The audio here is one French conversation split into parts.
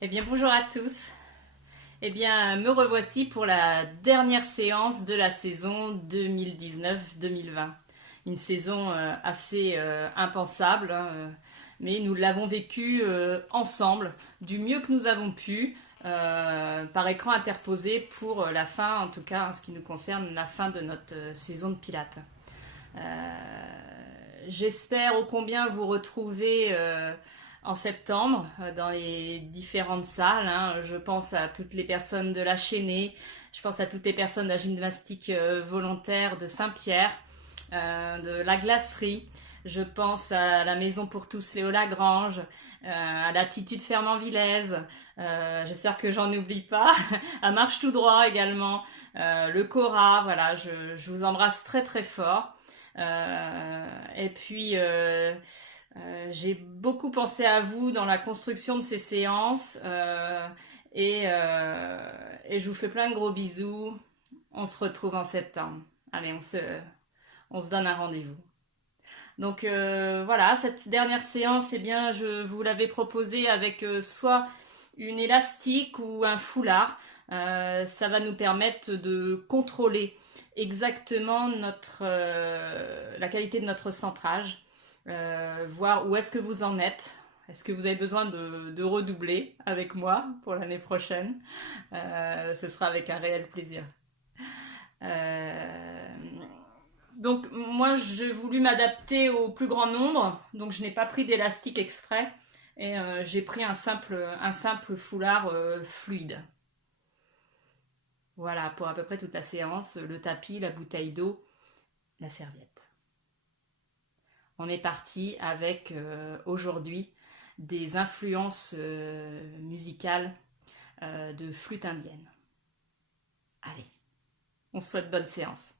Eh bien, bonjour à tous. Eh bien, me revoici pour la dernière séance de la saison 2019-2020. Une saison assez impensable, hein, mais nous l'avons vécue ensemble du mieux que nous avons pu, par écran interposé pour la fin, en tout cas en ce qui nous concerne, la fin de notre saison de Pilates. J'espère ô combien vous retrouver en septembre dans les différentes salles, hein. Je pense à toutes les personnes de la Chênaie, je pense à toutes les personnes de la gymnastique volontaire de Saint-Pierre, de la glacerie. Je pense à la Maison pour tous Léo Lagrange, à l'Attitude Fernand-Villaise. J'espère que j'en oublie pas. À Marche tout droit également, le Cora. Voilà, je vous embrasse très très fort. Et puis, j'ai beaucoup pensé à vous dans la construction de ces séances. Et je vous fais plein de gros bisous. On se retrouve en septembre. Allez, on se donne un rendez-vous. Donc voilà, cette dernière séance, eh bien, je vous l'avais proposée avec soit une élastique ou un foulard. Ça va nous permettre de contrôler exactement la qualité de notre centrage, voir où est-ce que vous en êtes. Est-ce que vous avez besoin de redoubler avec moi pour l'année prochaine? Ce sera avec un réel plaisir. Euh, donc moi j'ai voulu m'adapter au plus grand nombre, donc je n'ai pas pris d'élastique exprès et j'ai pris un simple foulard fluide. Voilà pour à peu près toute la séance, le tapis, la bouteille d'eau, la serviette. On est parti avec aujourd'hui des influences musicales de flûte indienne. Allez, on se souhaite bonne séance.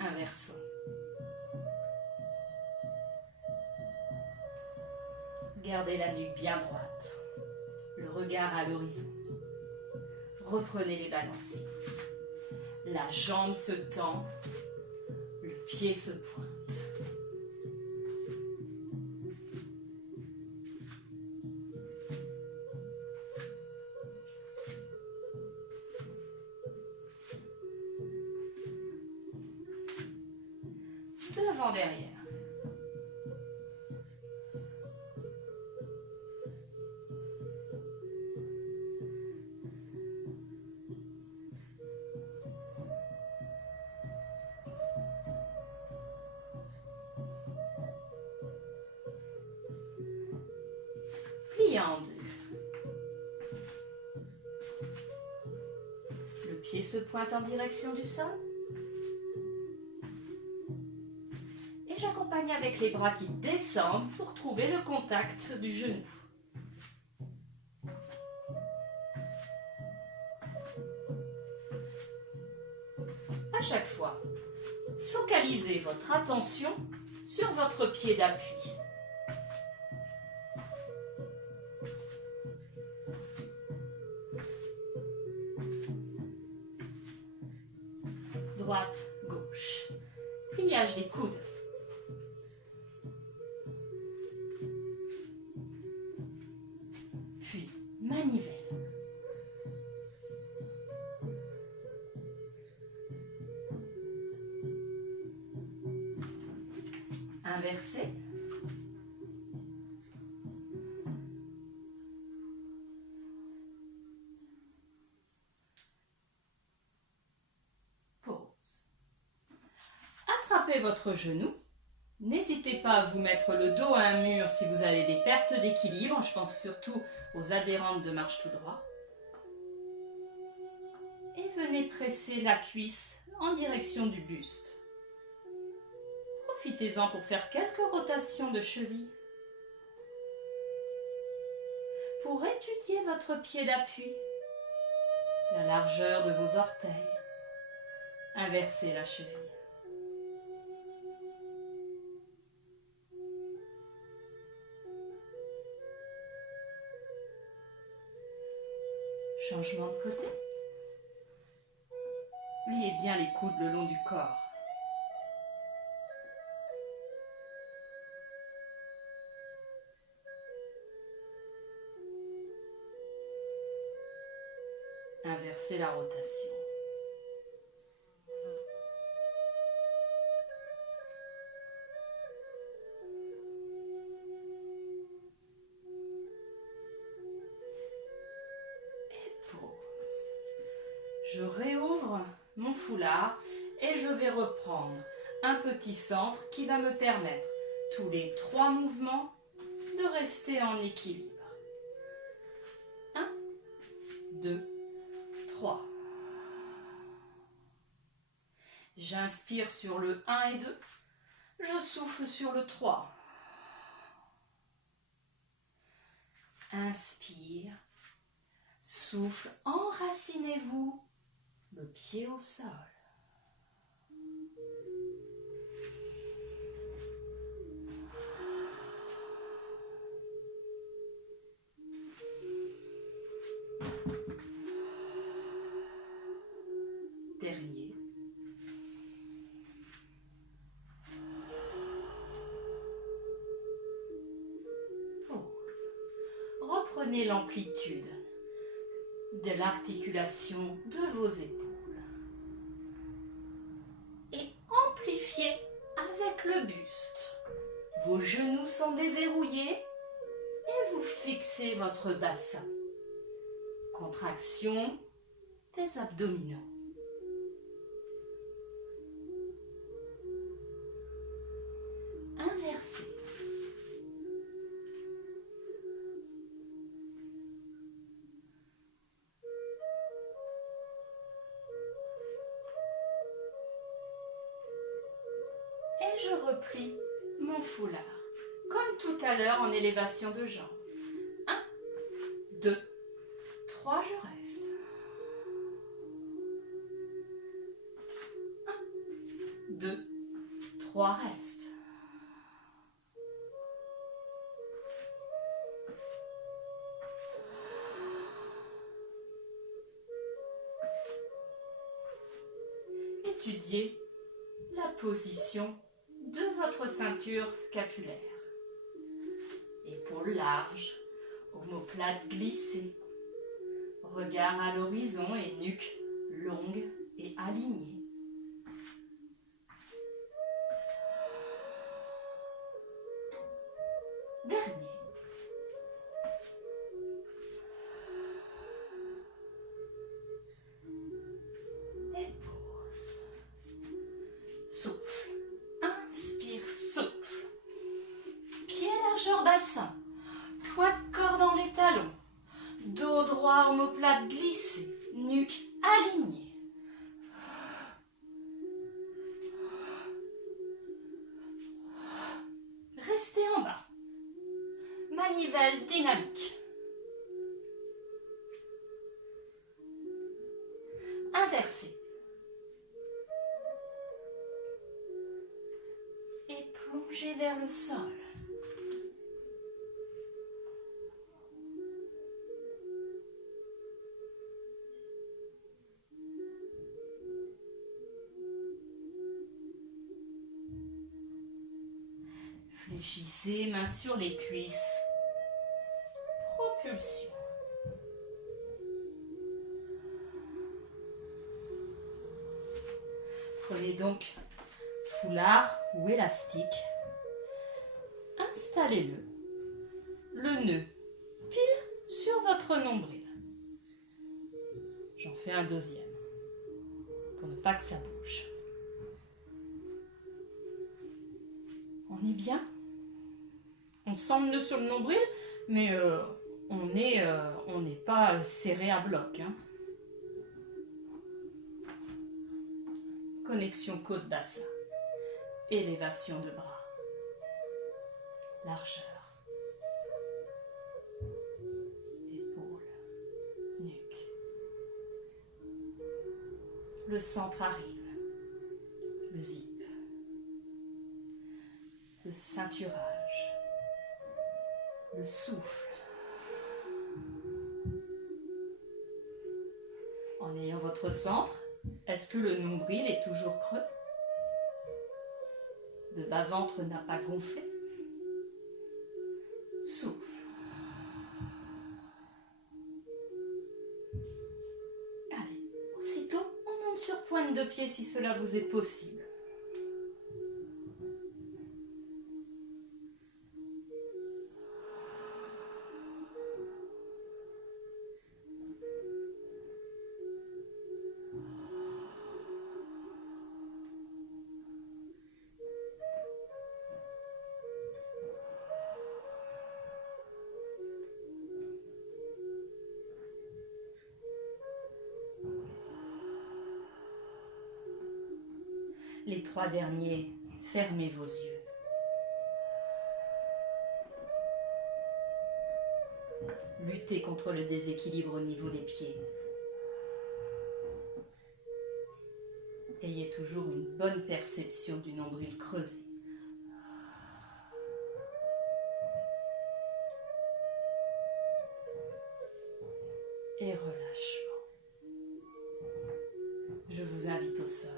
Inversons. Gardez la nuque bien droite, le regard à l'horizon. Reprenez les balancés. La jambe se tend, le pied se pointe. Devant derrière. Plié en deux. Le pied se pointe en direction du sol. Et j'accompagne avec les bras qui descendent pour trouver le contact du genou. À chaque fois, focalisez votre attention sur votre pied d'appui. Droite, gauche. Pliage des coudes. Puis manivelle. Inversé. Pause. Attrapez votre genou. N'hésitez pas à vous mettre le dos à un mur si vous avez des pertes d'équilibre. Je pense surtout aux adhérentes de marche tout droit. Et venez presser la cuisse en direction du buste. Profitez-en pour faire quelques rotations de cheville. Pour étudier votre pied d'appui, la largeur de vos orteils, inversez la cheville. Changement de côté. Pliez bien les coudes le long du corps. Inversez la rotation. Et pause. Je réouvre mon foulard et je vais reprendre un petit centre qui va me permettre, tous les 3 mouvements, de rester en équilibre. 1, 2, 3. J'inspire sur le 1 et 2. Je souffle sur le 3. Inspire. Souffle. Enracinez-vous. Le pied au sol. Dernier. Pause. Reprenez l'amplitude de l'articulation de vos épaules. Et amplifiez avec le buste. Vos genoux sont déverrouillés et vous fixez votre bassin. Contraction des abdominaux. Inversez. Et je replie mon foulard, comme tout à l'heure en élévation de jambes. 1, 2, 3, je reste. 1, 2, 3, reste. Étudiez la position de votre ceinture scapulaire. Épaules larges, omoplate glissée, regard à l'horizon et nuque longue et alignée. Dernier. Et pause. Souffle. Inspire, souffle. Pied largeur bassin. Poids de corps dans les talons. Dos droit, omoplate glissée. Nuque alignée. Restez en bas. Manivelle dynamique. Inversez. Et plongez vers le sol. Fléchissez, mains sur les cuisses. Propulsion. Prenez donc foulard ou élastique. Installez-le. Le nœud pile sur votre nombril. J'en fais un deuxième pour ne pas que ça bouge. On est bien? On sent le nœud sur le nombril, mais on n'est pas serré à bloc. Hein. connexion côte-bassin, élévation de bras, largeur, épaules, nuque. Le centre arrive, le zip, le ceinturage, le souffle. En ayant votre centre, est-ce que le nombril est toujours creux? Le bas-ventre n'a pas gonflé? Souffle. Allez, aussitôt, on monte sur pointe de pied si cela vous est possible. Les 3 derniers, fermez vos yeux. Luttez contre le déséquilibre au niveau des pieds. Ayez toujours une bonne perception du nombril creusé. Et relâchement. Je vous invite au sol.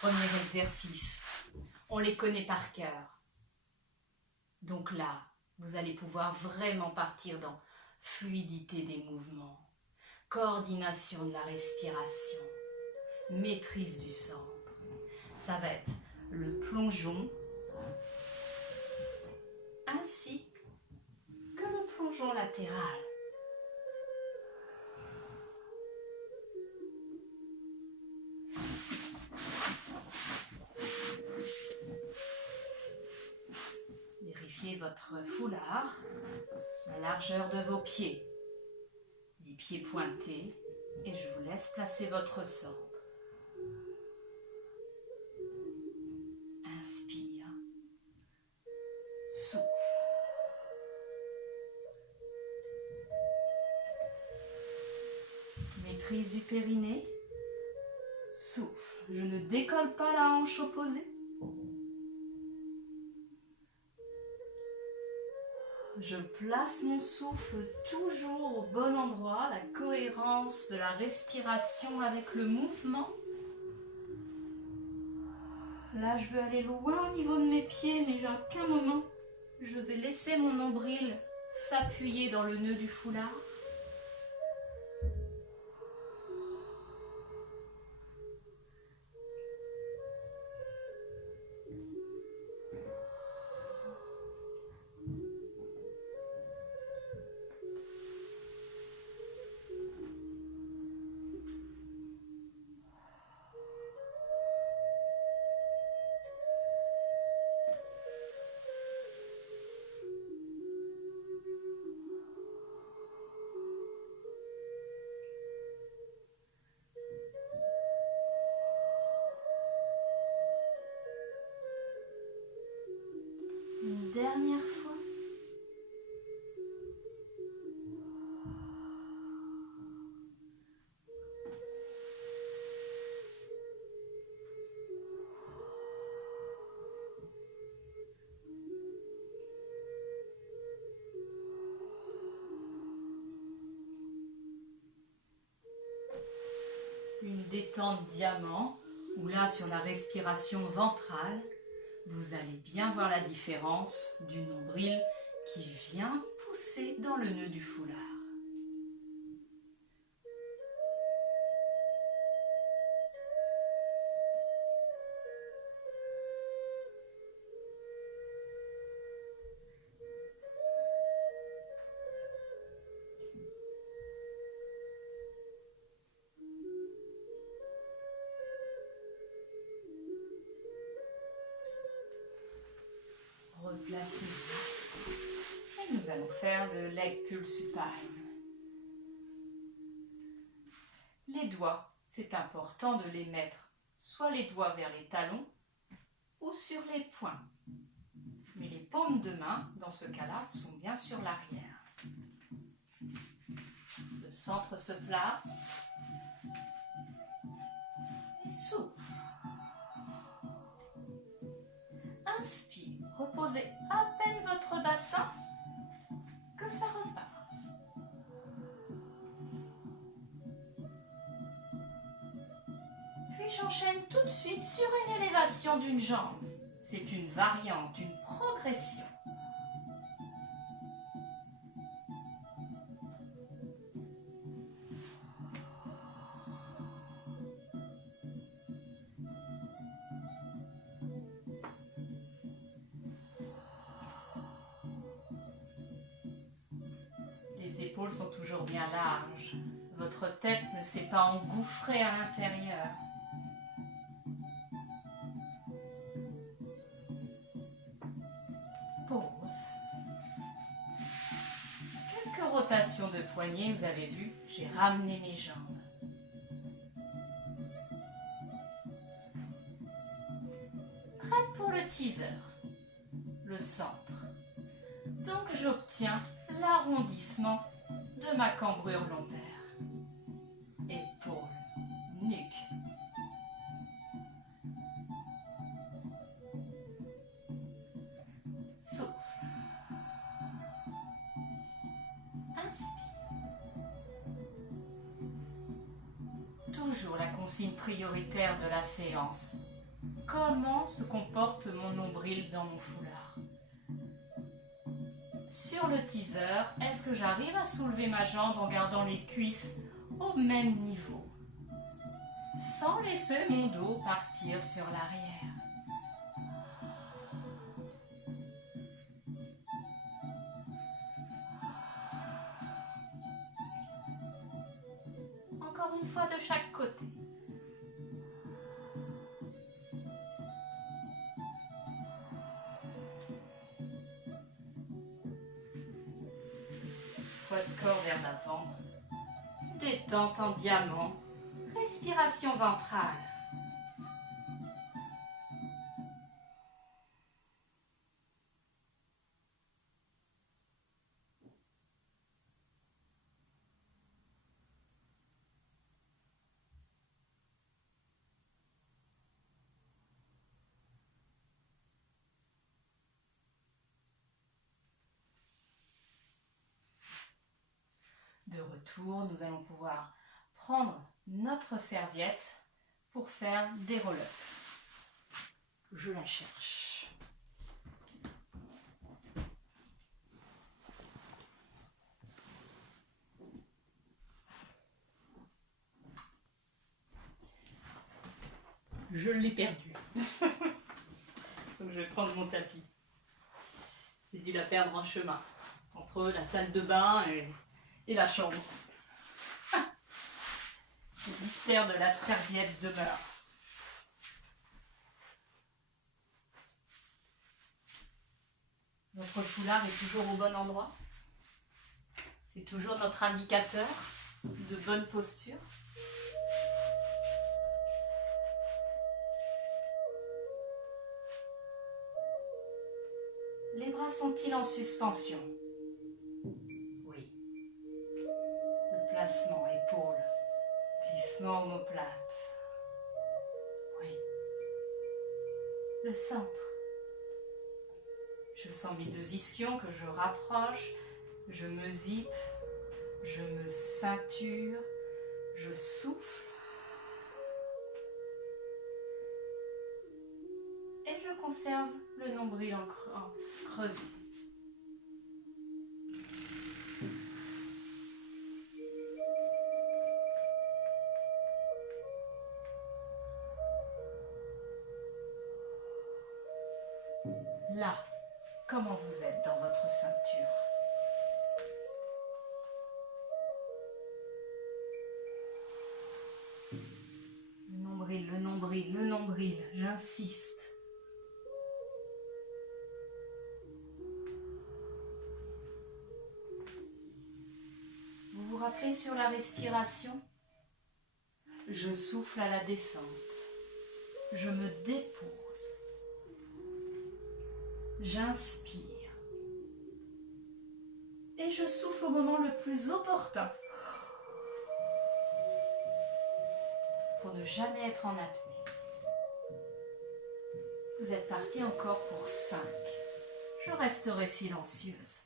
Premier exercice, on les connaît par cœur. Donc là, vous allez pouvoir vraiment partir dans fluidité des mouvements, coordination de la respiration, maîtrise du centre. Ça va être le plongeon ainsi que le plongeon latéral. Vérifiez votre foulard, la largeur de vos pieds, les pieds pointés, et je vous laisse placer votre centre. Inspire, souffle. Maîtrise du périnée, souffle. Je ne décolle pas la hanche opposée. Je place mon souffle toujours au bon endroit, la cohérence de la respiration avec le mouvement. Là, je veux aller loin au niveau de mes pieds, mais j'ai qu'un moment. Je vais laisser mon nombril s'appuyer dans le nœud du foulard. Une dernière fois. Une détente diamant, où là sur la respiration ventrale, vous allez bien voir la différence du nombril qui vient pousser dans le nœud du foulard. Replacez-vous et nous nous allons faire le leg pull supine. Les doigts, c'est important de les mettre soit les doigts vers les talons ou sur les poings. Mais les paumes de main, dans ce cas-là, sont bien sur l'arrière. Le centre se place et souffle. Inspire, reposez à peine votre bassin que ça repart. Puis j'enchaîne tout de suite sur une élévation d'une jambe. C'est une variante, une progression. Les épaules sont toujours bien larges. Votre tête ne s'est pas engouffrée à l'intérieur. Pause. Quelques rotations de poignets, vous avez vu, j'ai ramené mes jambes. Prête pour le teaser, le centre. Donc j'obtiens l'arrondissement de ma cambrure lombaire. Épaules, nuque. Souffle. Inspire. Toujours la consigne prioritaire de la séance. Comment se comporte mon nombril dans mon foulard? Sur le teaser, est-ce que j'arrive à soulever ma jambe en gardant les cuisses au même niveau, sans laisser mon dos partir sur l'arrière? Encore une fois de chaque côté. Poids de corps vers l'avant. Détente en diamant. Respiration ventrale. De retour, nous allons pouvoir prendre notre serviette pour faire des roll-ups. Je la cherche. Je l'ai perdu. Donc je vais prendre mon tapis. J'ai dû la perdre en chemin, entre la salle de bain et la chambre. Le mystère de la serviette demeure. Notre foulard est toujours au bon endroit. C'est toujours notre indicateur de bonne posture. Les bras sont-ils en suspension? Oui. Le placement épaule, glissement omoplate. Oui. Le centre. Je sens mes deux ischions que je rapproche, je me zippe, je me ceinture, je souffle. Et je conserve le nombril en creusé. Là, comment vous êtes dans votre ceinture? Le nombril, le nombril, le nombril, j'insiste. rappelez sur la respiration. Je souffle à la descente. Je me dépose. J'inspire. Et je souffle au moment le plus opportun. Pour ne jamais être en apnée. Vous êtes parti encore pour 5. Je resterai silencieuse.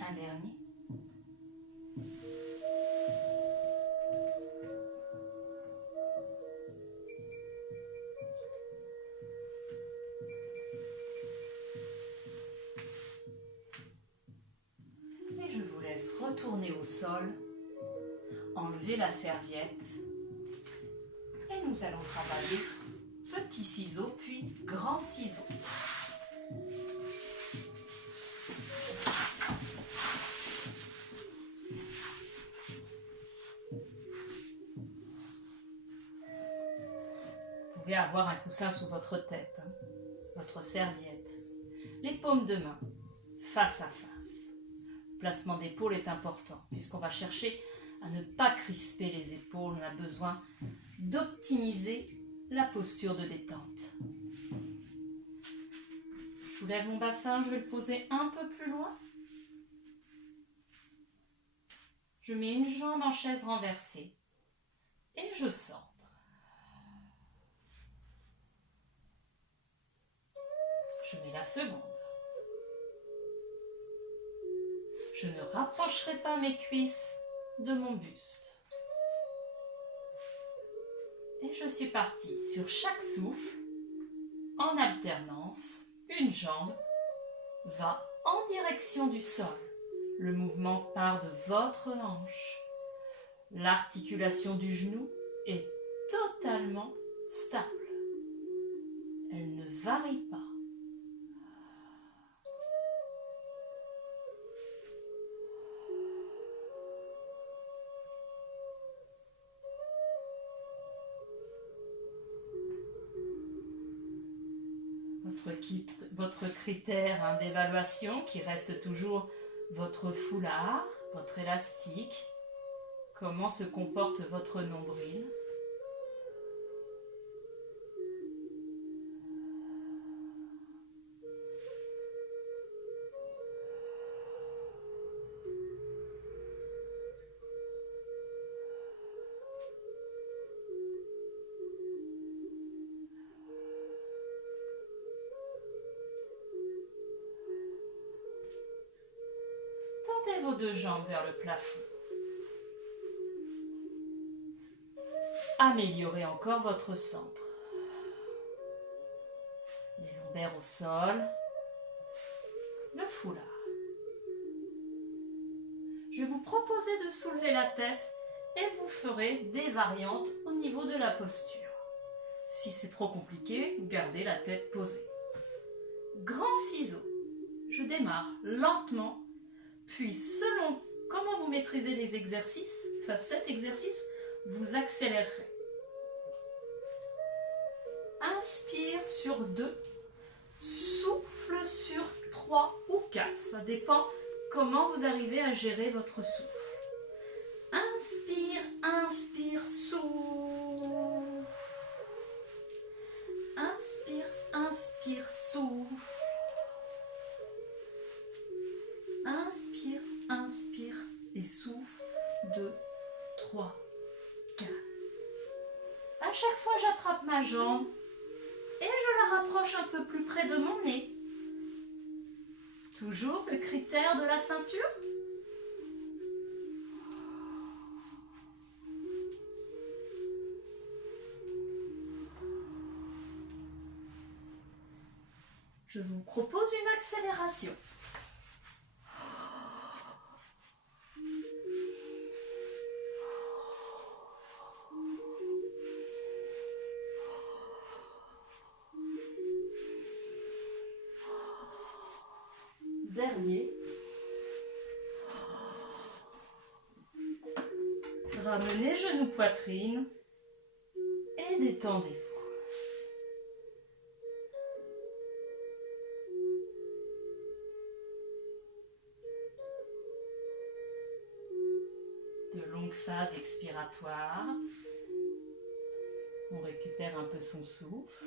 Un dernier. Et je vous laisse retourner au sol, enlever la serviette et nous allons travailler petits ciseaux puis grands ciseaux. Vous pouvez avoir un coussin sous votre tête, hein, votre serviette, les paumes de main, face à face. Le placement d'épaule est important puisqu'on va chercher à ne pas crisper les épaules. On a besoin d'optimiser la posture de détente. Je soulève mon bassin, je vais le poser un peu plus loin. Je mets une jambe en chaise renversée et je centre. Je mets la seconde. Je ne rapprocherai pas mes cuisses de mon buste. Et je suis partie sur chaque souffle, en alternance, une jambe va en direction du sol. Le mouvement part de votre hanche. L'articulation du genou est totalement stable. Elle ne varie pas. Votre critère d'évaluation qui reste toujours votre foulard, votre élastique, comment se comporte votre nombril. Tendez vos deux jambes vers le plafond. Améliorez encore votre centre. Les lombaires au sol. Le foulard. Je vais vous proposer de soulever la tête et vous ferez des variantes au niveau de la posture. Si c'est trop compliqué, gardez la tête posée. Grand ciseau. Je démarre lentement, puis selon comment vous maîtrisez les exercices, enfin cet exercice, vous accélérerez. Inspire sur 2, souffle sur 3 ou 4. Ça dépend comment vous arrivez à gérer votre souffle. Inspire, inspire, souffle. Inspire, inspire, souffle. Inspire, inspire et souffle. 2, 3, 4. À chaque fois, j'attrape ma jambe et je la rapproche un peu plus près de mon nez. Toujours le critère de la ceinture. je vous propose une accélération. Dernier. Ramenez genoux poitrine et détendez-vous. De longues phases expiratoires. On récupère un peu son souffle.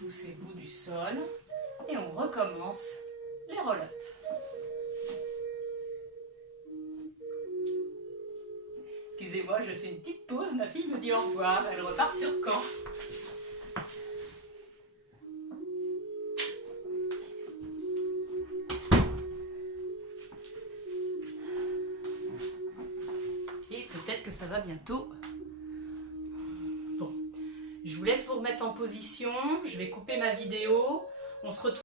Poussez-vous du sol et on recommence les roll-up. Excusez-moi, je fais une petite pause, ma fille me dit au revoir, elle repart sur Caen. Et peut-être que ça va bientôt. Bon, je vous laisse vous remettre en position, je vais couper ma vidéo, on se retrouve.